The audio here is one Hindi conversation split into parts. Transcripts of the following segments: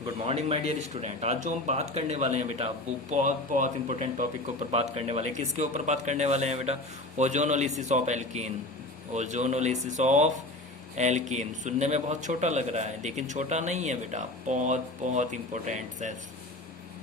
Good morning my dear student. आज जो हम बात करने वाले हैं बेटा वो बहुत बहुत इंपॉर्टेंट टॉपिक के ऊपर बात करने वाले हैं। किसके ऊपर बात करने वाले हैं बेटा? Ozonolysis of alkene. Ozonolysis of alkene सुनने में बहुत छोटा लग रहा है लेकिन छोटा नहीं है बेटा, बहुत बहुत इंपॉर्टेंट है।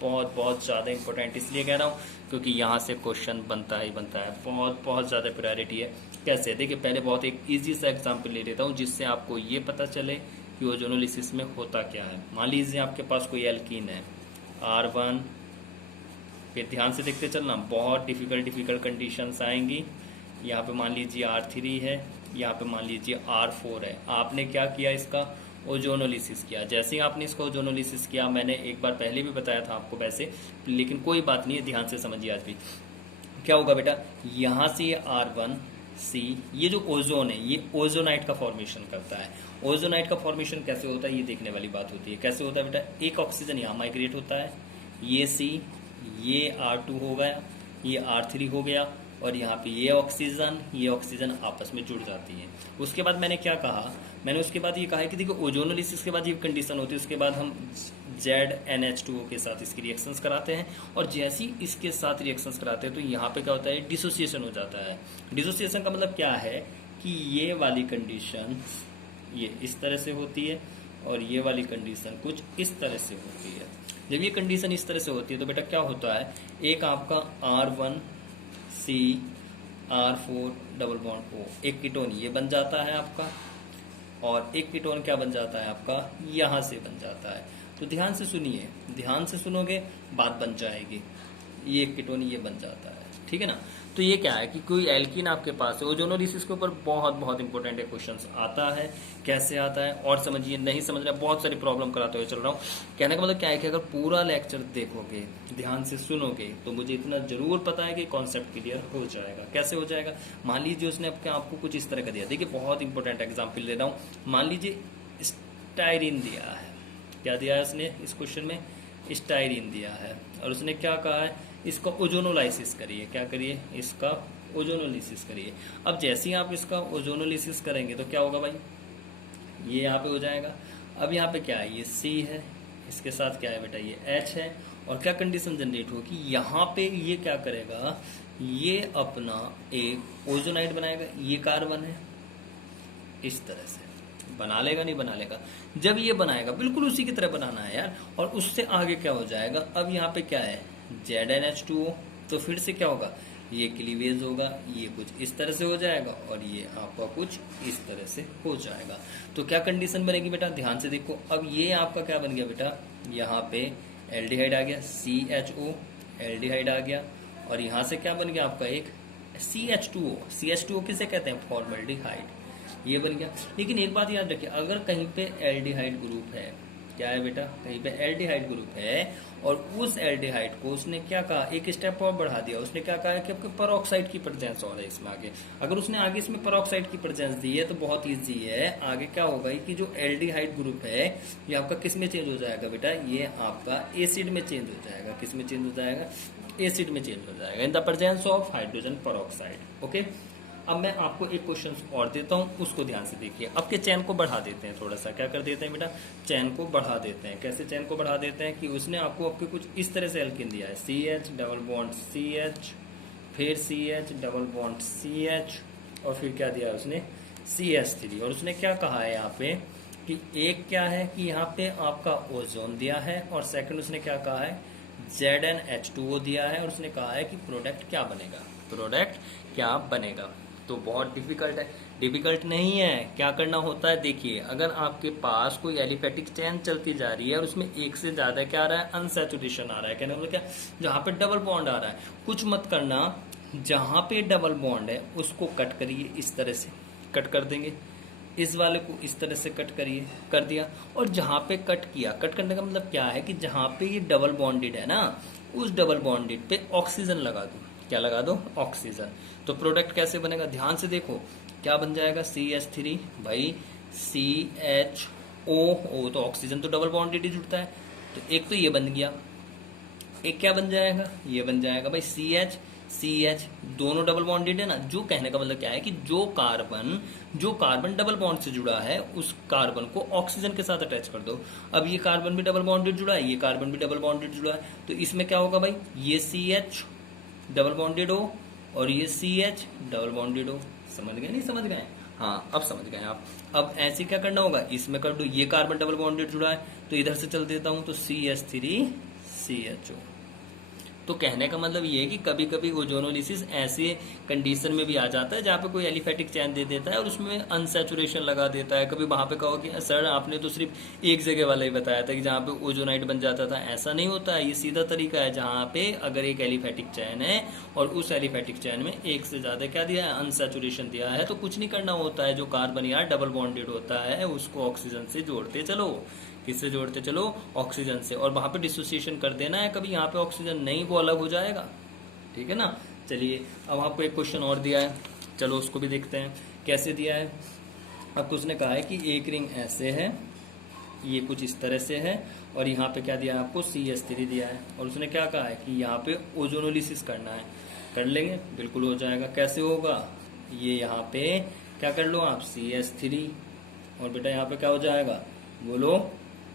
बहुत बहुत ज़्यादा इंपॉर्टेंट इसलिए कह रहा हूँ क्योंकि यहाँ से क्वेश्चन बनता ही बनता है। बहुत बहुत ज़्यादा प्रायोरिटी है। कैसे? देखिए पहले बहुत एक इजी सा एग्जाम्पल ले लेता हूँ जिससे आपको ये पता चले कि ओजोनोलिसिस में होता क्या है। मान लीजिए आपके पास कोई एल्कीन है R1, फिर ध्यान से देखते चलना, बहुत डिफिकल्ट कंडीशंस आएंगी। यहाँ पे मान लीजिए R3 है, यहाँ पे मान लीजिए R4 है। आपने क्या किया? इसका ओजोनोलिसिस किया। जैसे ही आपने इसका ओजोनोलिसिस किया, मैंने एक बार पहले भी बताया था आपको वैसे, लेकिन कोई बात नहीं है, ध्यान से समझिए आज भी। क्या होगा बेटा? यहाँ से ये R1C, ये जो ओजोन है ये ओजोनाइट का फॉर्मेशन करता है। ओजोनाइट का फॉर्मेशन कैसे होता है ये देखने वाली बात होती है। कैसे होता है बेटा? एक ऑक्सीजन यहाँ माइग्रेट होता है, ये C, ये R2 हो गया, ये R3 हो गया, और यहाँ पे ये ऑक्सीजन आपस में जुड़ जाती है। उसके बाद मैंने क्या कहा? मैंने उसके बाद ये कहा है कि देखो ओजोनोलिसिस के बाद ये कंडीशन होती है, उसके बाद हम ZnH2O के साथ इसकी रिएक्शंस कराते हैं, और जैसे ही इसके साथ रिएक्शंस कराते हैं तो यहाँ पे क्या होता है? डिसोसिएशन हो जाता है। डिसोसिएशन का मतलब क्या है कि ये वाली कंडीशन ये इस तरह से होती है और ये वाली कंडीशन कुछ इस तरह से होती है। जब ये कंडीशन इस तरह से होती है तो बेटा क्या होता है? एक आपका R1C R4 double bond O, एक कीटोन ये बन जाता है आपका, और एक कीटोन क्या बन जाता है आपका? यहाँ से बन जाता है। तो ध्यान से सुनिए, ध्यान से सुनोगे बात बन जाएगी। ये एक कीटोन ये बन जाता है, ठीक है ना? तो ये क्या है कि कोई एल्कीन आपके पास है, ओजोनोलिसिस के ऊपर बहुत बहुत इंपॉर्टेंट है, क्वेश्चन आता है। कैसे आता है और समझिए, नहीं समझ रहे बहुत सारी प्रॉब्लम कराते हुए चल रहा हूँ। कहने का मतलब क्या है कि अगर पूरा लेक्चर देखोगे, ध्यान से सुनोगे, तो मुझे इतना जरूर पता है कि कॉन्सेप्ट क्लियर हो जाएगा। कैसे हो जाएगा? मान लीजिए उसने आपको कुछ इस तरह का दिया। देखिए बहुत इंपॉर्टेंट एग्जाम्पल ले रहा हूँ। मान लीजिए स्टाइरिन दिया है। क्या दिया है उसने इस क्वेश्चन में? स्टाइरिन दिया है, और उसने क्या कहा है? इसका ओजोनोलाइसिस करिए। क्या करिए? इसका ओजोनोलिसिस करिए। अब जैसे ही आप इसका ओजोनोलिसिस करेंगे तो क्या होगा भाई? ये यहाँ पे हो जाएगा। अब यहाँ पे क्या है? ये C है, इसके साथ क्या है बेटा? ये H है। और क्या कंडीशन जनरेट होगी? यहाँ पे ये क्या करेगा? ये अपना एक ओजोनाइट बनाएगा। ये कार्बन है, इस तरह से बना लेगा, नहीं बना लेगा? जब ये बनाएगा बिल्कुल उसी की तरह बनाना है यार। और उससे आगे क्या हो जाएगा? अब यहाँ पे क्या है? ZnH2O। तो फिर से क्या होगा? ये क्लीवेज होगा, ये कुछ इस तरह से हो जाएगा, और ये आपका कुछ इस तरह से हो जाएगा। तो क्या कंडीशन बनेगी बेटा? ध्यान से देखो। अब ये आपका क्या बन गया बेटा? यहाँ पे एल्डिहाइड आ गया, CHO, एल्डिहाइड आ गया, और यहाँ से क्या बन गया आपका? एक CH2O। CH2O किसे कहते हैं? फॉर्मल्डिहाइड। ये बन गया। लेकिन एक बात याद रखिए, अगर कहीं पे एल्डिहाइड ग्रुप है, क्या है बेटा? कहीं पे एल्डिहाइड ग्रुप है, और उस एल्डिहाइड को उसने क्या कहा? एक स्टेप और बढ़ा दिया। उसने क्या कहा है कि आपके पेरोक्साइड की प्रेजेंस और है इसमें आगे। अगर उसने आगे इसमें पेरोक्साइड की प्रेजेंस दी है तो बहुत ईजी है। आगे क्या होगा कि जो एल्डिहाइड ग्रुप है ये आपका किस में चेंज हो जाएगा बेटा? ये आपका एसिड में चेंज हो जाएगा। किस में चेंज हो जाएगा? एसिड में चेंज हो जाएगा in the presence of hydrogen peroxide. Okay. अब मैं आपको एक क्वेश्चन और देता हूं, उसको ध्यान से देखिए। अब के चैन को बढ़ा देते हैं थोड़ा सा। क्या कर देते हैं बेटा? चैन को बढ़ा देते हैं। कैसे चैन को बढ़ा देते हैं कि उसने आपको आपके कुछ इस तरह से एल्कीन दिया है, CH डबल बॉन्ड CH, फिर CH डबल बॉन्ड CH, और फिर क्या दिया है उसने? CH3। और उसने क्या कहा है यहाँ पे कि एक क्या है कि यहाँ पे आपका ओजोन दिया है, और सेकंड उसने क्या कहा है? ZnH2O दिया है, और उसने कहा है कि प्रोडक्ट क्या बनेगा? प्रोडक्ट क्या बनेगा? तो बहुत डिफिकल्ट है। डिफिकल्ट नहीं है। क्या करना होता है? देखिए, अगर आपके पास कोई एलिफेटिक चेन चलती जा रही है और उसमें एक से ज्यादा क्या आ रहा है? अनसैचुरेशन आ रहा है। कहने मतलब क्या? जहां पे डबल बॉन्ड आ रहा है, कुछ मत करना, जहां पे डबल बॉन्ड है उसको कट करिए, इस तरह से कट कर देंगे। इस वाले को इस तरह से कट करिए, कर दिया। और जहां पे कट किया, कट करने का मतलब क्या है कि जहां पे ये डबल बॉन्डेड है ना, उस डबल बॉन्डेड पे ऑक्सीजन लगा दो। क्या लगा दो? ऑक्सीजन। तो प्रोडक्ट कैसे बनेगा? ध्यान से देखो, क्या बन जाएगा? CH3 भाई, CHO। तो ऑक्सीजन तो डबल बॉन्डेड ही जुड़ता है, तो एक तो ये बन गया। एक क्या बन जाएगा? ये बन जाएगा भाई CH, CH, दोनों डबल बॉन्डेड है ना। जो कहने का मतलब क्या है कि जो कार्बन डबल बॉन्ड से जुड़ा है उस कार्बन को ऑक्सीजन के साथ अटैच कर दो। अब ये कार्बन भी डबल बॉन्डेड जुड़ा है, ये कार्बन भी डबल बॉन्डेड जुड़ा है, तो इसमें क्या होगा भाई, ये CH डबल बॉन्डेड हो और ये CH डबल बॉन्डेड हो। समझ गए नहीं समझ गए? हाँ अब समझ गए आप। अब ऐसे क्या करना होगा, इसमें कर दो, ये कार्बन डबल बॉन्डेड जुड़ा है तो इधर से चल देता हूं तो CH3CHO। तो कहने का मतलब ये है कि कभी कभी ओजोनोलिसिस ऐसे कंडीशन में भी आ जाता है जहाँ पे कोई एलिफेटिक चैन दे देता है और उसमें अनसैचुरेशन लगा देता है। कभी वहां पे कहो कि सर आपने तो सिर्फ एक जगह वाला ही बताया था कि जहाँ पे ओजोनाइट बन जाता था, ऐसा नहीं होता है। ये सीधा तरीका है, जहाँ पे अगर एक एलिफेटिक चैन है और उस एलिफेटिक चैन में एक से ज्यादा क्या दिया है, अनसैचुरेशन दिया है, तो कुछ नहीं करना होता है। जो कार्बन यार डबल बॉन्डेड होता है उसको ऑक्सीजन से जोड़ते चलो। किससे जोड़ते चलो, ऑक्सीजन से। और वहां पे डिसोसिएशन कर देना है, कभी यहाँ पे ऑक्सीजन नहीं वो अलग हो जाएगा। ठीक है ना। चलिए अब आपको एक क्वेश्चन और दिया है, चलो उसको भी देखते हैं कैसे दिया है। आपको उसने कहा है कि एक रिंग ऐसे है, ये कुछ इस तरह से है और यहाँ पे क्या दिया है आपको, CH3 दिया है और उसने क्या कहा है कि यहाँ पे ओजोनोलिसिस करना है। कर लेंगे, बिल्कुल हो जाएगा। कैसे होगा, ये यहाँ पे क्या कर लो आप, CH3 और बेटा यहाँ पे क्या हो जाएगा, बोलो,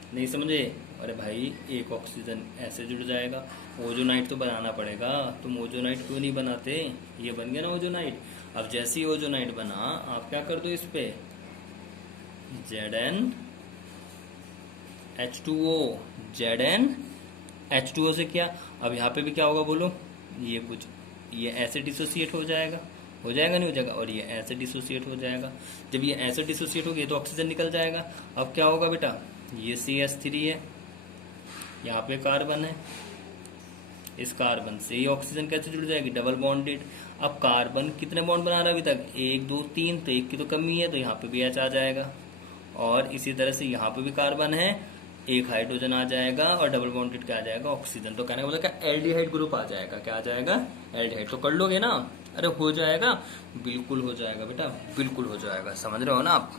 नहीं समझे? अरे भाई एक ऑक्सीजन ऐसे जुड़ जाएगा। ओजोनाइट तो बनाना पड़ेगा, तुम ओजोनाइट क्यों नहीं बनाते? ये बन गया ना ओजोनाइट। अब जैसे ही ओजोनाइट बना आप क्या कर दो, इस पे ZnH2O, ZnH2O से क्या, अब यहाँ पे भी क्या होगा बोलो, ये कुछ ये ऐसे डिसोसिएट हो जाएगा नहीं हो जाएगा, और ये ऐसे डिसोसिएट हो जाएगा। जब ये ऐसे डिसोसिएट होगी तो ऑक्सीजन निकल जाएगा। अब क्या होगा बेटा, ये CH3 है, यहाँ पे कार्बन है, इस कार्बन से ये ऑक्सीजन कैसे जुड़ जाएगी, डबल बॉन्डेड। अब कार्बन कितने बॉन्ड बना रहा है अभी तक, 1 2 3, तो एक की तो कमी है तो यहाँ पे भी H आ जाएगा। और इसी तरह से यहाँ पे भी कार्बन है, एक हाइड्रोजन आ जाएगा और डबल बॉन्डेड क्या आ जाएगा, ऑक्सीजन। तो कहने का मतलब क्या, एल्डिहाइड ग्रुप आ जाएगा। क्या आ जाएगा, एल्डिहाइड। तो कर लोगे ना, अरे हो जाएगा, बिल्कुल हो जाएगा बेटा, बिल्कुल हो जाएगा। समझ रहे हो ना आप?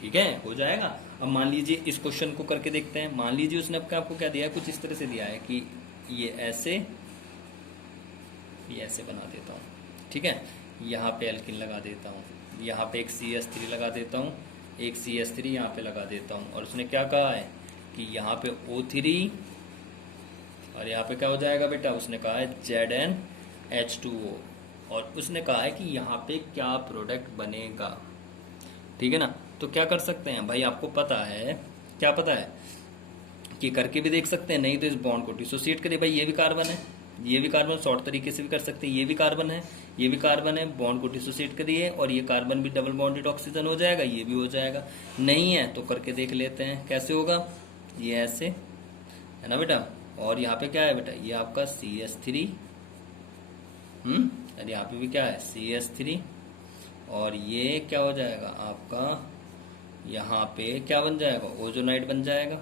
ठीक है, हो जाएगा। अब मान लीजिए इस क्वेश्चन को करके देखते हैं। मान लीजिए उसने आपको क्या दिया है, कुछ इस तरह से दिया है कि ये ऐसे बना देता हूँ। ठीक है, यहाँ पे एल्किन लगा देता हूँ, यहाँ पे एक CH3 लगा देता हूँ, एक CH3 यहाँ पे लगा देता हूँ। और उसने क्या कहा है कि यहाँ पे O3 और यहाँ पे क्या हो जाएगा बेटा, उसने कहा है ZnH2O। और उसने कहा है कि यहाँ पे क्या प्रोडक्ट बनेगा। ठीक है ना। तो क्या कर सकते हैं भाई, आपको पता है, क्या पता है कि करके भी देख सकते हैं, नहीं तो इस बॉन्ड को डिसोसिएट करिए। भाई ये भी कार्बन है, ये भी कार्बन, शॉर्ट तरीके से भी कर सकते हैं। ये भी कार्बन है, ये भी कार्बन है, बॉन्ड को डिसोसिएट करिए और ये कार्बन भी डबल बॉन्डेड ऑक्सीजन हो जाएगा, ये भी हो जाएगा। नहीं है तो करके देख लेते हैं कैसे होगा। ये ऐसे है ना बेटा, और यहाँ पे क्या है बेटा, ये आपका CH3, और यहाँ पे भी क्या है, CH3, और ये क्या हो जाएगा आपका, यहाँ पे क्या बन जाएगा, ओजोनाइट बन जाएगा।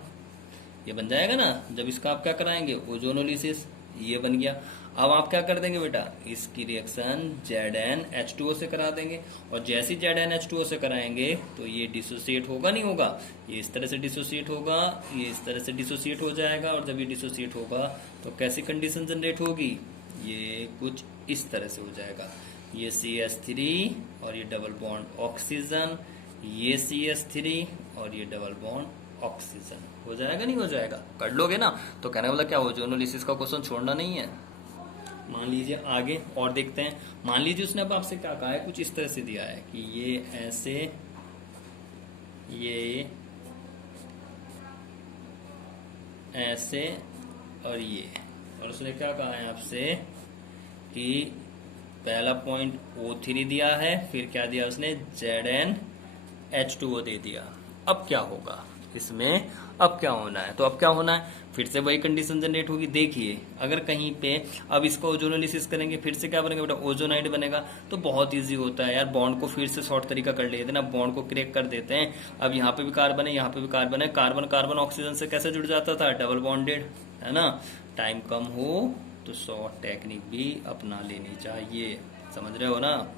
ये बन जाएगा ना जब इसका आप क्या कराएंगे, ओजोनोलिसिस। ये बन गया। अब आप क्या कर देंगे बेटा, इसकी रिएक्शन ZnH2O से करा देंगे। और जैसे ZnH2O से कराएंगे तो ये डिसोसिएट होगा नहीं होगा, ये इस तरह से डिसोसिएट होगा, ये इस तरह से डिसोसिएट हो जाएगा। और जब ये डिसोसिएट होगा तो कैसी कंडीशन जनरेट होगी, ये कुछ इस तरह से हो जाएगा। ये CH3 और ये डबल बॉन्ड ऑक्सीजन, ये CH3 और ये डबल बॉन्ड ऑक्सीजन। हो जाएगा नहीं हो जाएगा, कर लोगे ना। तो कहने वाला क्या, ओजोनोलिसिस का क्वेश्चन छोड़ना नहीं है। मान लीजिए आगे और देखते हैं। मान लीजिए उसने अब आपसे क्या कहा है, कुछ इस तरह से दिया है कि ये ऐसे, ये ऐसे और ये। और उसने क्या कहा है आपसे कि पहला पॉइंट O3 दिया है, फिर क्या दिया उसने, ZnH2O दे दिया। अब क्या होगा इसमें, अब क्या होना है, तो अब क्या होना है, फिर से वही कंडीशन जनरेट होगी। देखिए अगर कहीं पे अब इसको ओजोनोलिसिस करेंगे, फिर से क्या बनेगा बेटा, ओजोनाइट बनेगा। तो बहुत इजी होता है यार, बॉन्ड को फिर से शॉर्ट तरीका कर लेते हैं ना, बॉन्ड को क्रेक कर देते हैं। अब यहाँ पे भी कार्बन है, यहाँ पे भी कार्बन है, कार्बन कार्बन ऑक्सीजन से कैसे जुड़ जाता था, डबल बॉन्डेड, है ना। टाइम कम हो तो शॉर्ट टेक्निक भी अपना लेनी चाहिए। समझ रहे हो ना।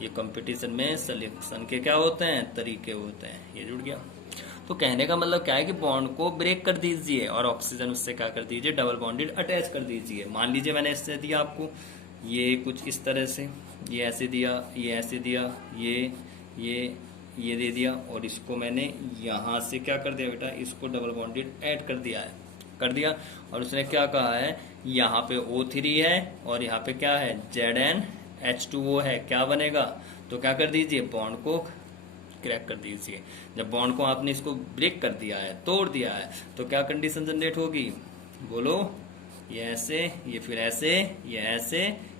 ये कंपटीशन में सिलेक्शन के क्या होते हैं, तरीके होते हैं। ये जुड़ गया। तो कहने का मतलब क्या है कि बॉन्ड को ब्रेक कर दीजिए और ऑक्सीजन उससे क्या कर दीजिए, डबल बॉन्डेड अटैच कर दीजिए। मान लीजिए मैंने इससे दिया आपको, ये कुछ इस तरह से, ये ऐसे दिया, ये ऐसे दिया, ये दे दिया, और इसको मैंने यहाँ से क्या कर दिया बेटा, इसको डबल बॉन्डेड ऐड कर दिया है, कर दिया। और उसने क्या कहा है, यहाँ पे O3 है और यहाँ पे क्या है, ZnH2O है, क्या बनेगा, तो क्या कर दीजिए, बॉन्ड को क्रैक कर दीजिए। जब बॉन्ड को आपने इसको ब्रेक कर दिया है, तोड़ दिया है, तो क्या कंडीशन जनरेट होगी, बोलो, ये ऐसे, ये फिर ऐसे, ये ऐसे,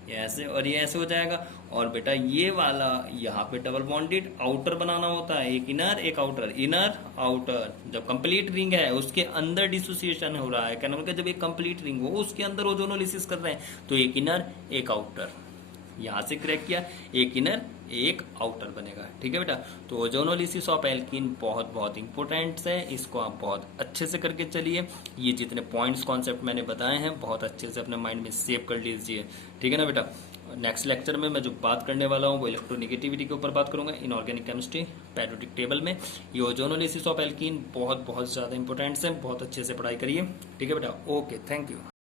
ये ऐसे और ये ऐसे हो जाएगा। और बेटा ये वाला यहाँ पे डबल बॉन्डेड आउटर बनाना होता है, एक इनर एक आउटर, इनर आउटर। जब कंप्लीट रिंग है उसके अंदर डिसोसिएशन हो रहा है, क्या मतलब जब एक कंप्लीट रिंग हो उसके अंदर ओजोनोलिसिस कर रहे हैं, तो एक इनर एक आउटर, यहाँ से क्रैक किया, एक इनर एक आउटर बनेगा। ठीक है बेटा, तो ओजोनोलिसिस ऑफ एल्कीन बहुत बहुत इंपॉर्टेंट है, इसको आप बहुत अच्छे से करके चलिए। ये जितने पॉइंट्स कॉन्सेप्ट मैंने बताए हैं बहुत अच्छे से अपने माइंड में सेव कर लीजिए। ठीक है ना बेटा, नेक्स्ट लेक्चर में मैं जो बात करने वाला हूँ वो इलेक्ट्रोनेगेटिविटी के ऊपर बात करूंगा इनऑर्गेनिक केमिस्ट्री पेरियोडिक टेबल में। ये ओजोनोलिसिस ऑफ एल्कीन बहुत बहुत ज़्यादा इंपॉर्टेंट है, बहुत अच्छे से पढ़ाई करिए। ठीक है बेटा, ओके, थैंक यू।